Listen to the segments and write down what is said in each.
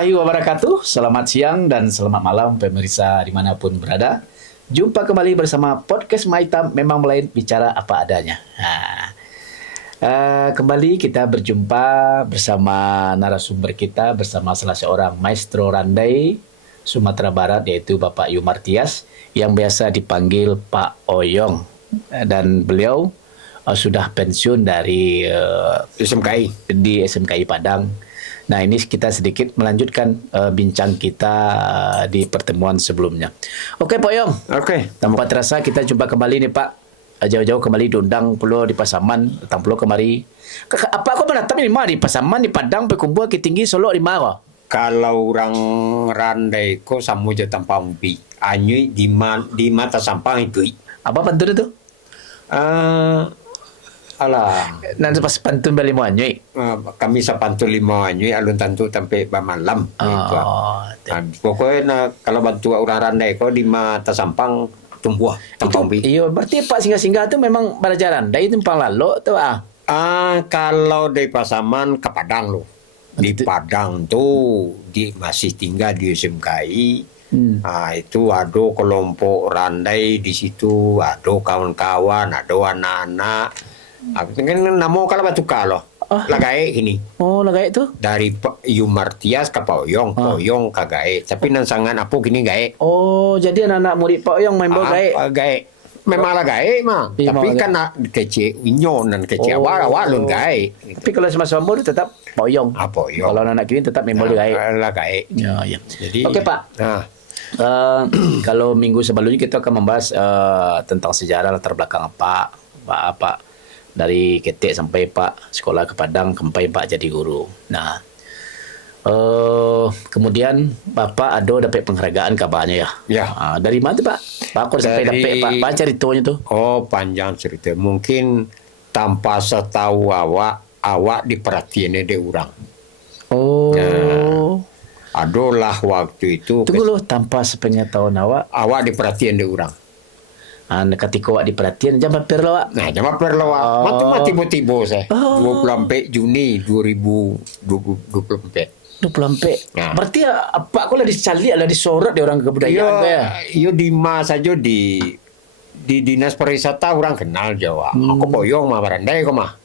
warahmatullahi wabarakatuh. Selamat siang dan selamat malam pemirsa dimanapun berada. Jumpa kembali bersama podcast Maitam, memang melain bicara apa adanya. Kembali kita berjumpa bersama narasumber kita, bersama salah seorang maestro randai Sumatera Barat, yaitu Bapak Yumar Tias yang biasa dipanggil Pak Oyong. Dan beliau sudah pensiun dari SMKI di SMKI Padang. Nah, ini kita sedikit melanjutkan bincang kita di pertemuan sebelumnya. Oke, Pak Yong. Oke. Tanpa terasa kita jumpa kembali nih, Pak. Jauh-jauh kembali diundang pulau di Pasaman, datang pulau kemari. Apa aku menatap ini mah di Pasaman, di Padang, Pekumbua, Kitinggi, Solo, di mana? Kalau orang randai ko samu je tanpa umpi. Anyui di mata sampang itu. Apa pantun itu? Alah. Nanti pas pantun balik mau anyui. Kami sapantu lima anyui alun tantu sampai bamalam. Pokoknya kalau bantu orang randai ko di mata sampang tumbuh tanpa umpi. Iya, berarti Pak singgah-singgah itu memang belajar randai itu pang lalu tuh kalau dari Pasaman ke Padang loh. Di Padang tuh masih tinggal di SMKI. Itu ada kelompok randai di situ, ada kawan-kawan, ada anak-anak. Kan namo kalau batu kalau lagae gini. Oh, lagae itu? Dari Yumar Tias ke Pak Oyong, Pak Oyong ke gae. Tapi nansangan apa gini gae. Oh, jadi anak-anak murid Pak Oyong main bola gae. Gae. Memang lah gae mah. Tapi kan kece inyon dan kece awal lun gae. Tapi kalau semasa umur tetap Pak Oyong. Pak Oyong. Kalau anak kini tetap main bola gae. Lah gae. Ya, ya. Jadi oke, Pak. Kalau minggu sebelumnya kita akan membahas tentang sejarah latar belakang Pak dari ketik sampai Pak sekolah ke Padang sampai Pak jadi guru. Nah, kemudian Bapak ada dapat penghargaan kabarnya ya? Ya. Dari mana Pak? Pak aku sampai dapat Pak? Baca ceritanya tuh. Oh, panjang cerita. Mungkin tanpa setahu awak diperhatiannya de orang. Oh. Adalah waktu itu. Tunggu loh, tanpa sepengetahuan awak diperhatian de orang. Ketika awak diperhatian jangan perlu awak. Nah, jangan perlu awak. Mati tiba-tiba saya. 24 Juni 2024. 24. Nah. Berarti apa aku lah dicari, lah disorot di orang kebudayaan ya. Yo di mas saja di dinas pariwisata orang kenal Jawa. Aku boyong mah barandai kok mah.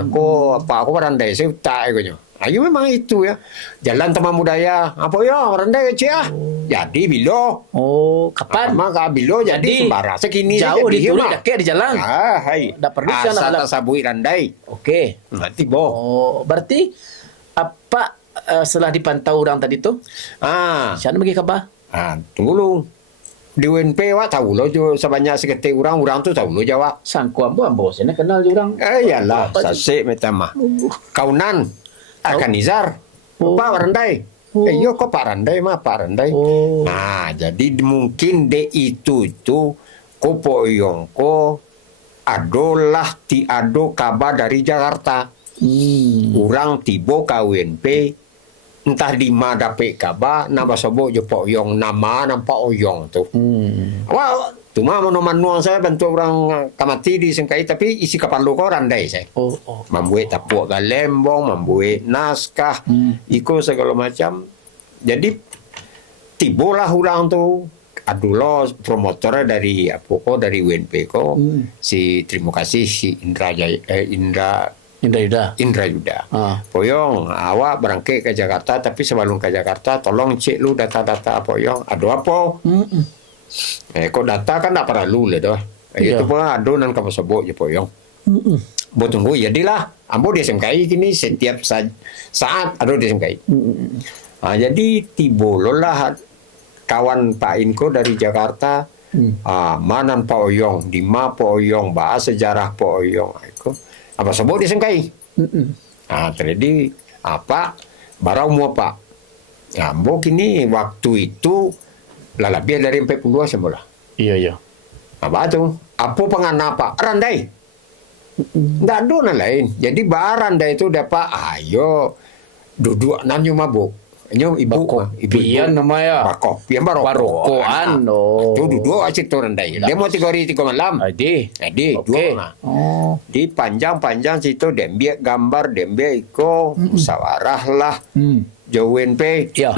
Aku barandai saya tak egonya. Ayo memang itu ya. Jalan Taman Budaya. Apa ya barandai kecil ya. Jadi bilo. Oh, kapan? Maka bilo jadi sembara. Sekini jauh ditulis dake di jalan. Hai. Dah perlu sana sabui randai. Oke. Berarti boh. Oh, berarti apa setelah dipantau orang tadi tuh? Siapa bagi kabar? Tunggu lu. Di UNP wak tahu lo sebanyak seketik orang tuh tahu lo Jawa. Sangku ambo sana kenal orang. Iyalah, sasik metama. Kaunan akan Nizar. Pak Randai. Iya kok Pak Randai mah Pak Randai. Nah, jadi mungkin de itu Kopo Yongko adalah ado kabar dari Jakarta. Orang tiba ke UNP entah di mana dapat kabar nama sebut je Pak Oyong nama nampak Oyong tu. Wah, tu mah manuang saya bantu orang kamati di SMKI tapi isi kapan lu kau randai saya. Membuat tapuak galembong, membuat naskah, iko segala macam. Jadi tibalah orang tu. Adulah promotornya dari dari UNP ko. Terima kasih si Indra Yuda. Poyong, awak berangkat ke Jakarta tapi sebelum ke Jakarta tolong cek lu data-data Poyong. Ada apa? Kok data kan tak perlu lah doh. Itu pun ada nan kamu sebut je Poyong. Bo tunggu jadilah. Ambo di SMKI kini setiap saat ada di SMKI. Jadi tibololah kawan Pak Inko dari Jakarta. Mana Pak Oyong, di mana Pak Oyong, bahas sejarah Pak Oyong. Apa sebut di SMKI? Terjadi apa? Barau mu apa? Mbok ini waktu itu lebih dari 42 semula. Iya. Apa tu? Apa pengana apa? Randai. Nggak ada lain. Jadi barandai itu dapat ayo duduk nanyo mabuk. Nyo ibu pian namanya. Pian barokoan. Itu duduk asyik tu randai. Dia mau 3 hari 3 malam. Adi dua. Di panjang situ dembiak gambar dembiak iko musyawarah lah. JWNP. Ya.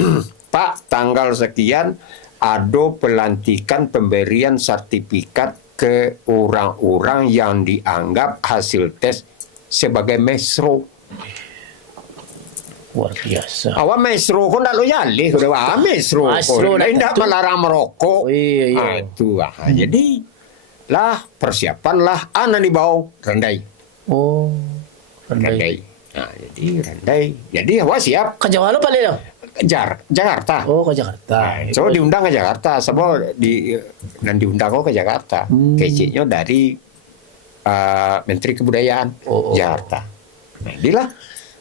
Pak, tanggal sekian ada pelantikan pemberian sertifikat ke orang-orang yang dianggap hasil tes sebagai mesro. Luar biasa. Awak mesro kok ndak loyalis udah wah mesro. Mesro Kok ndak dah melarang merokok. Oh, iya, iya. Itu jadi lah persiapan lah anak dibawa Randai. Oh. Randai. Nah, jadi Randai. Jadi awak siap Ke Jawa lo paling dong? Jakarta. Oh, ke Jakarta. Nah, so diundang ke Jakarta, sebab dan diundang kok ke Jakarta. Keciknya dari Menteri Kebudayaan Oh. Jakarta. Nah, inilah.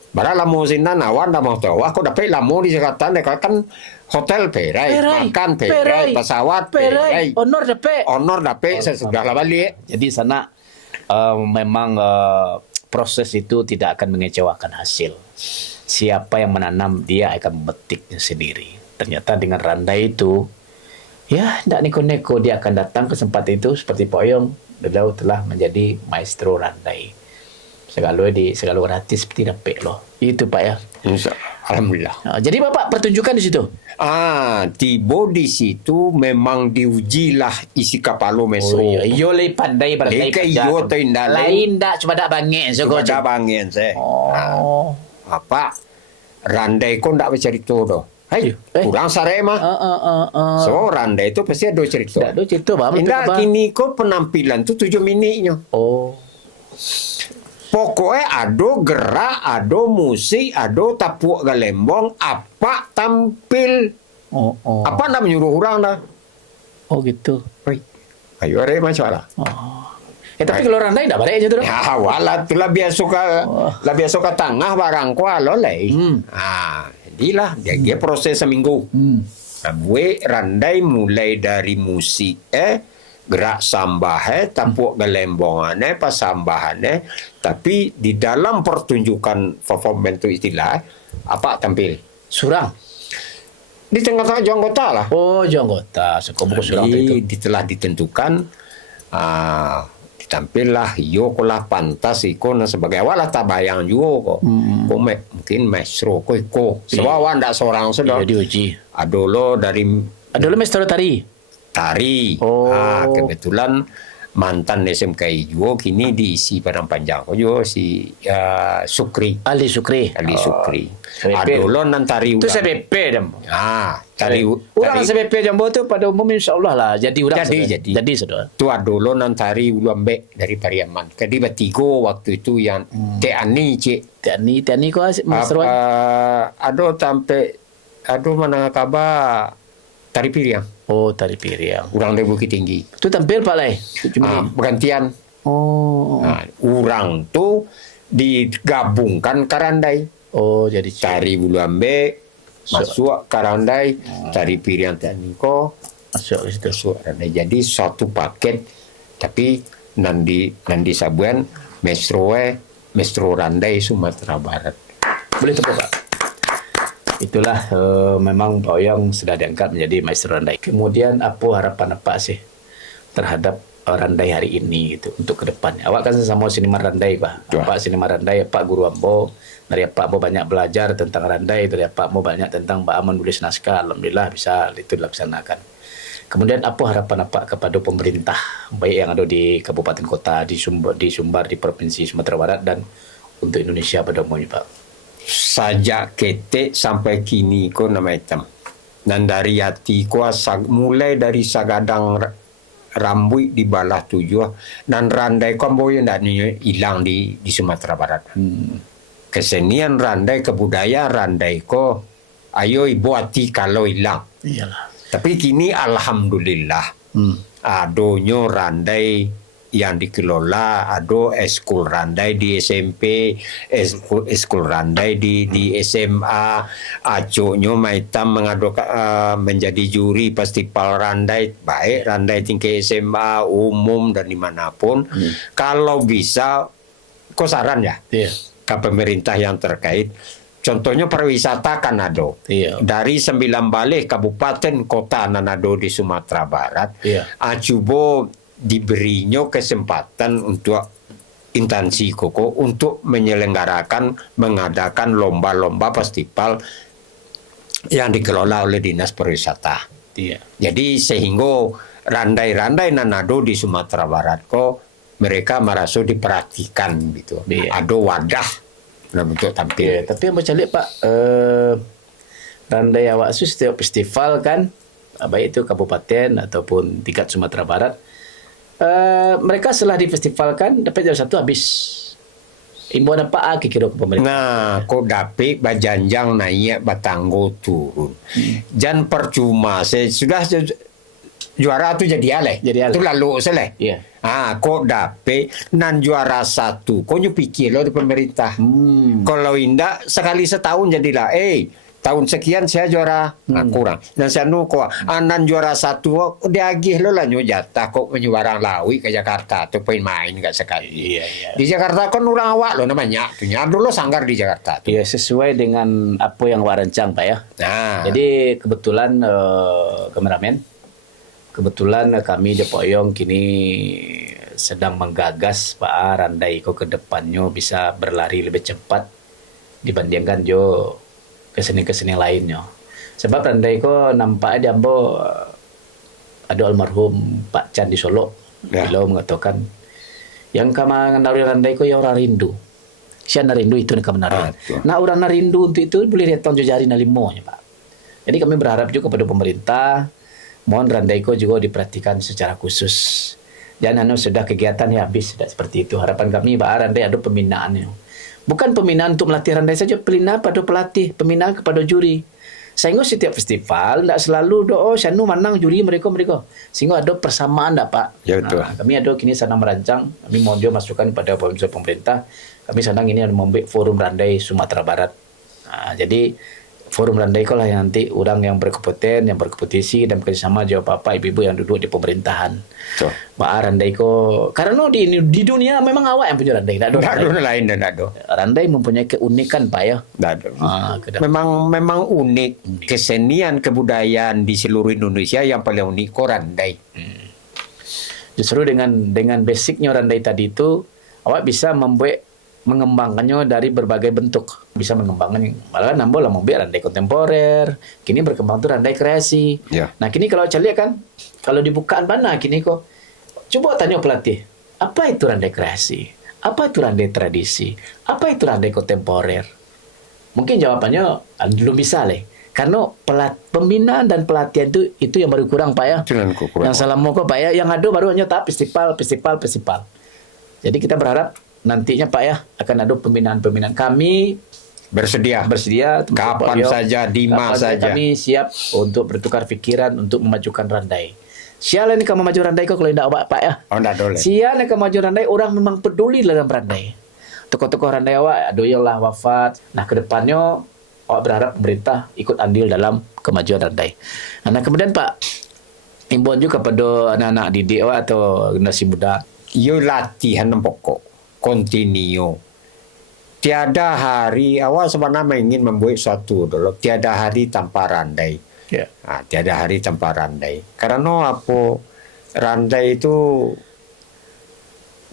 Bara lamu sinan awan dah mau tahu. Aku dapat lamu di Jakarta, kan hotel perai, makan perai, pesawat perai, honor dapat sesudah lah balik. Jadi sana memang proses itu tidak akan mengecewakan hasil. Siapa yang menanam dia akan memetiknya sendiri. Ternyata dengan Randai itu, ya tidak neko-neko dia akan datang ke tempat itu seperti Pak Oyong. Beliau telah menjadi maestro Randai. Segala gratis seperti dapat loh. Itu Pak ya. Alhamdulillah. Nah, jadi Bapak pertunjukan di situ. Tiba di situ memang diujilah isi kapalo mesro. Oh, iyo le pandai berandai Leka iyo tu indah lain dak cuma dak bangin so Cuma dah bangin saya. Oh. Apa Randai kau ndak bercerita doh. Hai, kurang sare mah. So Randai itu pasti ada cerita. Dak do cerita Bang. Indah kini kau penampilan tu 7 minitnya. Oh. Pokoknya ada gerak, ada musik, ada tapuk galembong, apa tampil. Oh. Apa nak menyuruh orang dah. Oh gitu. Oi. Ayo are macam lah. Oh. Tapi kalau Randai dak balik je tu. Ya, wala tu lah biasa ka tengah barang ko alo lai. Jadilah dia proses seminggu. Nah, gue Randai mulai dari musik gerak sambah tapuk galembongan pasambahan tapi di dalam pertunjukan performance itu istilah apa tampil Surang. di tengah-tengah anggota lah. Oh, anggota. Sekolah surang itu. Telah ditentukan ditampillah yo kolah pantas iko sebagai awal tak bayang juga kok. Kok mungkin maestro kok iko. Sebab ndak seorang sudah. Iya diuji. Adolo dari maestro tari. Oh. Kebetulan mantan SMKI juga kini diisi Padang Panjang juga si Sukri. Ali Sukri. Sukri. Adolo nan tari itu CBP dem. Tari orang CBP Jambo tu pada umum insyaallah lah jadi orang jadi sudah. Tu adolo nan tari Ulambe dari Pariaman. Kadi batigo waktu itu yang Teani cik. Teani ko maestro. Ado sampai mana kabar tari Piriang. Oh, tari Piriang. Orang dari Bukit Tinggi. Itu tampil Pak Lai. Bergantian. Oh. Orang tu digabungkan Karandai. Oh, jadi tari Bulambe masuk Karandai, tari Piriang Taniko masuk situ. Karandai. Jadi satu paket tapi nandi sabuan Mestro Randai Sumatera Barat. Boleh tepuk Pak. Itulah memang Pak Oyong sudah diangkat menjadi maestro Randai. Kemudian apa harapan apa sih terhadap Randai hari ini gitu untuk ke depannya? Awak kan sesama seniman Randai Pak. Pak seniman Randai, Pak Guru Ambo. Dari Pak Ambo banyak belajar tentang Randai, dari Pak Ambo banyak tentang Mbak Aman nulis naskah. Alhamdulillah bisa itu dilaksanakan. Kemudian apa harapan apa kepada pemerintah baik yang ada di kabupaten kota, di Sumbar, di provinsi Sumatera Barat dan untuk Indonesia pada umumnya Pak? Sajak ketek sampai kini ko nama hitam. Dan dari hati ko mulai dari sagadang rambut di balah tujuh dan Randai ko ambo yang hilang di Sumatera Barat. Kesenian Randai, kebudayaan Randai ko ayo ibu hati kalau hilang. Iyalah. Tapi kini alhamdulillah adonyo Randai yang dikelola, ada eskul Randai di SMP, eskul Randai di SMA, acoknya maitam menjadi juri festival Randai, baik Randai tingkat SMA, umum dan dimanapun. Kalau bisa, kok saran ya ke pemerintah yang terkait. Contohnya pariwisata kan ada. Dari 9 balik kabupaten kota nanado di Sumatera Barat, coba diberinya kesempatan untuk instansi koko untuk mengadakan lomba-lomba festival yang dikelola oleh Dinas Pariwisata. Iya. Jadi sehingga randai-randai nanado di Sumatera Barat kok mereka merasa diperhatikan gitu. Iya. Ada wadah dalam bentuk Iya, tampil. tapi yang baca lihat Pak, Randai Awak Su setiap festival kan, baik itu kabupaten ataupun tingkat Sumatera Barat, mereka setelah difestivalkan dapat jam 1 habis. Imbauan apa kira ke pemerintah? Nah, kok dapet bajanjang naik batanggo turun. Jangan percuma. Saya sudah juara tu jadi aleh. Jadi aleh. Itu lalu seleh. Iya. Kok dapet nan juara 1. Kok nyu pikir lo di pemerintah. Kalau indah sekali setahun jadilah. Tahun sekian saya juara kurang. Dan saya kok anan juara 1 dia agih lo lah nyu jatah kok menyuarang lawi ke Jakarta tu main gak sekali. Iya. Di Jakarta kan orang awak lo namanya. Tunya dulu sanggar di Jakarta tu. Iya, sesuai dengan apa yang Wak rancang Pak ya. Nah, Jadi kebetulan kameramen, kebetulan kami di Poyong kini sedang menggagas Pak Randai ko ke depannya bisa berlari lebih cepat dibandingkan jo keseni-keseni lainnya. Sebab Randai ko nampak dia ambo ada almarhum Pak Chan di Solo. Ya. Beliau mengatakan yang kama nari Randai ko ya orang rindu. Siapa rindu itu nak menari. betul. Nah orang rindu untuk itu boleh datang jari nalimonya Pak. Jadi kami berharap juga kepada pemerintah, mohon Randai ko juga diperhatikan secara khusus. Jangan sudah kegiatan ya habis sudah seperti itu. Harapan kami Pak Randai ada pembinaannya. Bukan pembinaan untuk melatih Randai saja, pembinaan pada pelatih, pembinaan kepada juri. Sehingga setiap festival tidak selalu Syanu menang juri mereka. Sehingga ada persamaan tak Pak. Ya, betul. Kami ada kini sedang merancang, kami mohon dia masukkan kepada pemerintah. Kami sedang ini ada membuat forum Randai Sumatera Barat. Jadi forum Randai ko lah yang nanti orang yang berkompeten, yang berkompetisi dan bekerjasama jawab bapak ibu-ibu yang duduk di pemerintahan. so. Pak Randai ko karena di dunia memang awak yang punya Randai, tak ada Tak Randai. ada lain dan tak ada. Randai mempunyai keunikan Pak ya. Tak ada. Kedap. Memang unik kesenian kebudayaan di seluruh Indonesia yang paling unik kok Randai. Justru dengan basicnya Randai tadi itu awak bisa mengembangkannya dari berbagai bentuk. Bisa mengembangkan malah nambah lah membuat Randai kontemporer. Kini berkembang tuh Randai kreasi. Ya. Nah kini kalau cari kan, kalau dibukaan mana kini kok, coba tanya pelatih, apa itu Randai kreasi? Apa itu Randai tradisi? Apa itu Randai kontemporer? Mungkin jawabannya belum bisa lah. Karena pembinaan dan pelatihan itu yang baru kurang Pak ya. Itu yang kurang. Yang salah mau kok Pak ya, yang ada baru hanya tahap festival. Jadi kita berharap nantinya Pak ya akan ada pembinaan kami Bersedia. bersedia Kapan saja, di mana saja. kami siap untuk bertukar pikiran untuk memajukan Randai. Siapa yang akan memajukan Randai kok kalau tidak awak Pak ya? Oh, tak boleh. Siapa yang akan memajukan Randai? Orang memang peduli dalam Randai. Tokoh-tokoh Randai awak ada yang lah wafat. Nah kedepannya awak berharap pemerintah ikut andil dalam kemajuan Randai. Nah kemudian Pak, imbauan juga kepada anak-anak didik awak atau generasi muda. Yo latihan pokok. Continue. Tiada hari awak sebenarnya ingin membuat suatu dulu. Tiada hari tanpa Randai. Ya. Tiada hari tanpa Randai. Karena apa? Randai itu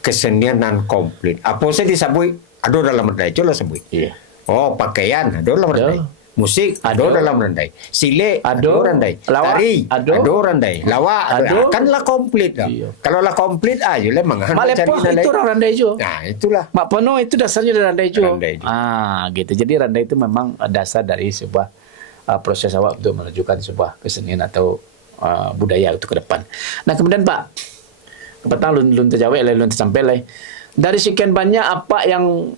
kesenian non komplit. Apa saya disebut? Ada dalam Randai. Coba sebut. Iya. Oh, pakaian ada dalam Ada. Randai. Musik ada Ada. dalam Randai. Sile Ada. ada Randai. Lawak Tari ada. Randai. Lawak Ada. kanlah komplit dah. Iya. Kalau lah komplit aja lah mengapa Malepoh itu orang Randai juga. Nah, itulah. Mak Pono itu dasarnya dari Randai juga. Randai juga. Gitu. Jadi Randai itu memang dasar dari sebuah proses awak untuk menunjukkan sebuah kesenian atau budaya itu ke depan. Nah kemudian Pak, petang lun terjawab lun tersampaikan dari sekian banyak apa yang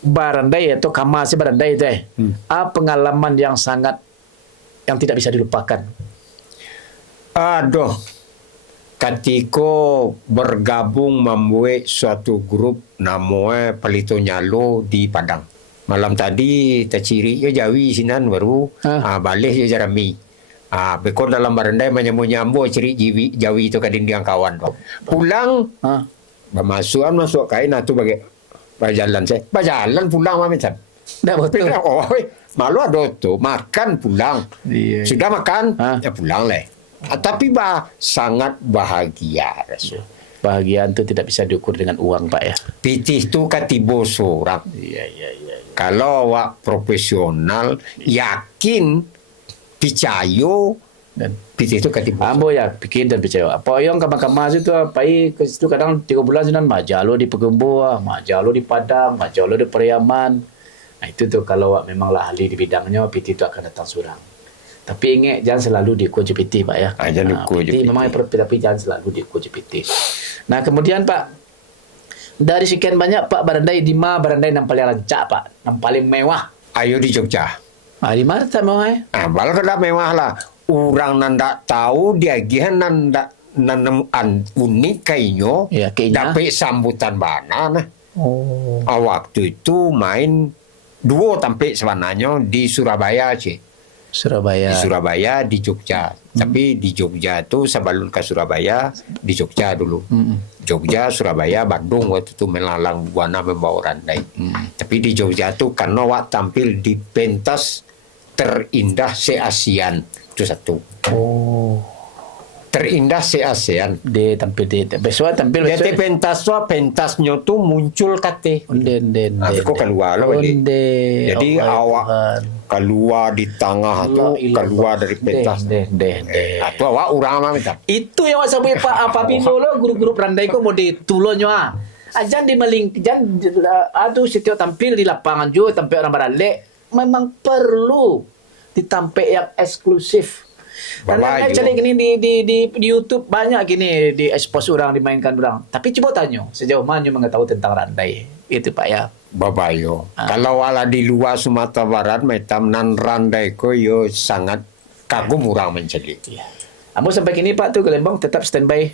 Barandai atau kamasi Barandai itu pengalaman yang tidak bisa dilupakan. Aduh, ketika bergabung membuat suatu grup namanya Pelito Nyalo di Padang. Malam tadi terciri ya Jawi sinan baru balik ya Jarami. Beko dalam Barandai menyambu ciri Jawi itu kadindiang kawan. Pulang masuk kain atau bajalan saya. Bajalan pulang macam. Dah betul. Oh, malu ada tu makan pulang. Iya. Sudah makan ya pulang lah. Tapi sangat bahagia Rasul. Bahagiaan itu tidak bisa diukur dengan uang Pak ya. Pitih tu katibo seorang. Iya. Kalau awak profesional yakin picayo Dan piti itu katimbang. ambo ya bikin dan percaya. Apa yang kama-kama situ apa ke situ kadang 3 bulan sinan majalo di Pegembo, majalo di Padang, majalo di Periaman. Nah itu tuh kalau memanglah ahli di bidangnya PT itu akan datang surang. Tapi ingat jangan selalu di coach PT Pak ya. Jangan ikut PT memang tapi jangan selalu di coach PT. Nah kemudian Pak dari sekian banyak Pak barandai di mana barandai yang paling rancak Pak, yang paling mewah. Ayo di Jogja. Di mana tak mewah ya? Bal kada mewah lah. Orang nanda tahu dia gian nanda naneman unik kayaknya. Ya, kayaknya. Dapat sambutan bana nah. Oh. Waktu itu main duo tampil sebenarnya di Surabaya sih. Surabaya. Di Surabaya, di Jogja. Tapi di Jogja itu sebelum ke Surabaya, di Jogja dulu. Jogja, Surabaya, Bandung waktu itu melalang buana membawa randai. Tapi di Jogja itu karena wak tampil di pentas terindah se-ASEAN. Itu satu. Oh. Terindah se-ASEAN. Dia tampil di besok tampil Jadi besok. pentasnya tuh muncul kate. Onden. Kok keluar lah. Jadi awak keluar di tengah tu keluar dari pentas. Atau awak orang mah minta. Itu yang saya sampai Pak apabila lo grup-grup randai ko mau ditulonnya. Ajan di maling jan aduh setiap tampil di lapangan juga tampil orang barale memang perlu ditampil yang eksklusif. Karena cari gini di YouTube banyak gini di expose orang dimainkan orang. Tapi coba tanya sejauh mana mengetahui tentang randai itu Pak ya. Babayo. Kalau ala di luar Sumatera Barat metam nan randai ko yo sangat kagum orang mencari. Iya. Kamu sampai kini Pak tuh ke Lembong tetap standby.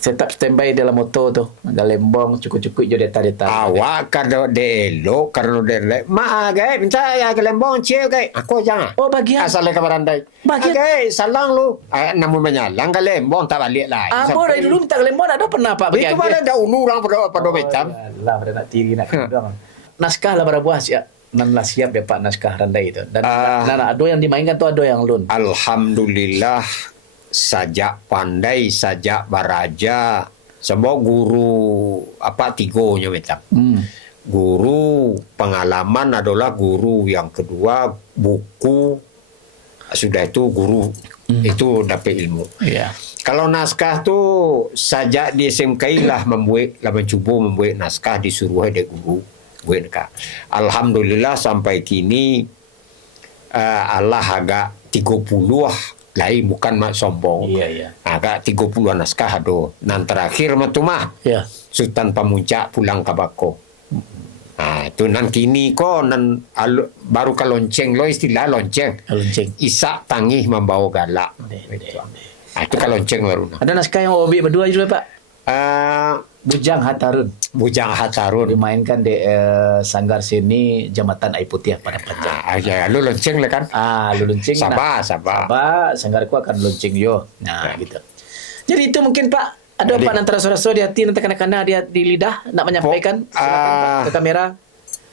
Tetap standby dalam moto tuh. Ke Lembong cukup-cukup jo data-data. Awak kada de elo karena de le. Ma gay minta ya ke Lembong cie gay. Aku jangan. Oh bagian. Asalnya ke Barandai. Bagian. Gay salang lu. Namun menyalang ke Lembong tak balik lah. Apa dari dulu minta ke Lembong ada pernah Pak bagian. Itu mana ada orang pada metam. Lah pada nak tiri nak bilang. Naskah lah para buah siap. Nan lah siap ya Pak naskah randai itu. Dan ada yang dimainkan tuh ada yang lun. Alhamdulillah sajak pandai, sajak baraja, semua guru apa tigonya metam. Guru pengalaman adalah guru, yang kedua buku, sudah itu guru itu dapat ilmu. Iya. Kalau naskah tuh sajak di SMK lah mencoba membuat naskah disuruh ada guru buat kah. Alhamdulillah sampai kini Allah agak 30 lain bukan mak sombong. Iya. Agak 30 naskah ada. Nan terakhir mah Iya. Sultan Pamuncak pulang ke Bako. Itu nan kini kok baru ke lonceng lo istilah lonceng. Lonceng. Isak tangih membawa galak. Itu ke lonceng baru. Ada naskah yang hobi berdua juga Pak. Bujang Hatarun. Bujang Hatarun Dimainkan di Sanggar Seni Jambatan Air Putih pada Panjang. ya lu lonceng lah kan. Lu luncing. Sabah. Sanggarku akan luncing yo. Nah, gitu. Jadi itu mungkin Pak. Ada Pak antara suara-suara di hati nanti kanak-kanak dia di lidah nak menyampaikan. Silakan Pak ke kamera.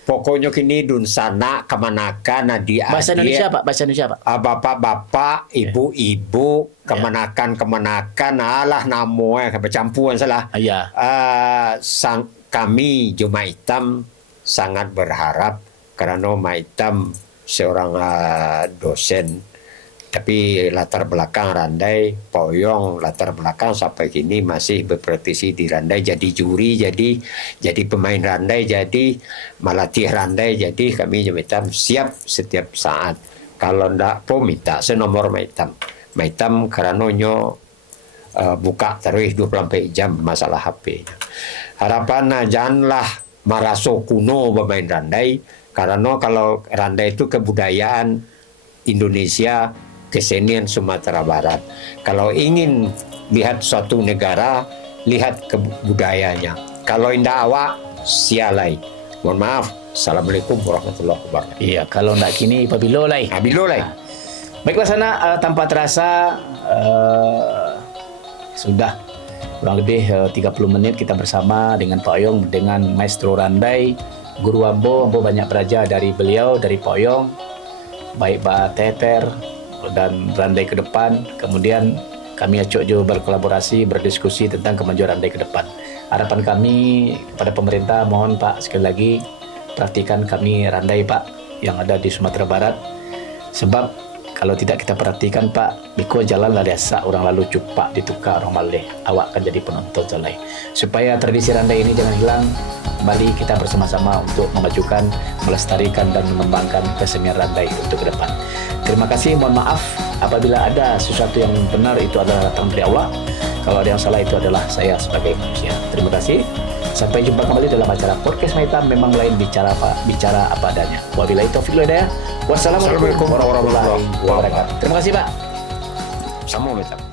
Pokoknya kini dun sana kemanakan adik-adik. Bahasa Indonesia Pak. Bapak-bapak, ibu-ibu, kemanakan, alah namanya bercampuran salah. Iya. Kami Juma Hitam sangat berharap karena Juma Hitam seorang dosen, tapi latar belakang randai, Poyong latar belakang sampai kini masih berpraktisi di randai, jadi juri, jadi pemain randai, jadi melatih randai, jadi kami Juma Hitam siap setiap saat. Kalau ndak po minta senomor Maitam karena buka terus 24 jam masalah HP. Harapan janganlah maraso kuno bermain randai, karena kalau randai itu kebudayaan Indonesia, kesenian Sumatera Barat. Kalau ingin lihat suatu negara, lihat kebudayanya. Kalau indah awak, sialai. Mohon maaf. Assalamualaikum warahmatullahi wabarakatuh. Iya, kalau ndak kini pabilolai. Bilolai. Baiklah sana tanpa terasa sudah kurang lebih 30 menit kita bersama dengan Pak Oyong, dengan Maestro Randai, Guru Ambo banyak belajar dari beliau, dari Pak Oyong, baik Pak Teter dan Randai ke depan. Kemudian kami acok juga berkolaborasi, berdiskusi tentang kemajuan Randai ke depan. Harapan kami kepada pemerintah, mohon Pak sekali lagi perhatikan kami Randai Pak yang ada di Sumatera Barat, sebab Kalau tidak kita perhatikan Pak, Biko jalan lah desa orang lalu cupak ditukar orang malih. Awak akan jadi penonton jalan. Supaya tradisi randai ini jangan hilang, kembali kita bersama-sama untuk memajukan, melestarikan dan mengembangkan kesenian randai untuk ke depan. Terima kasih, mohon maaf apabila ada sesuatu yang benar itu adalah datang dari Allah. Kalau ada yang salah itu adalah saya sebagai manusia. Terima kasih. Sampai jumpa kembali dalam acara Podcast Maitam, memang lain bicara apa adanya. Wabillahi taufiq wal hidayah. Wassalamualaikum warahmatullahi wabarakatuh. Terima kasih Pak. Sama Maitam.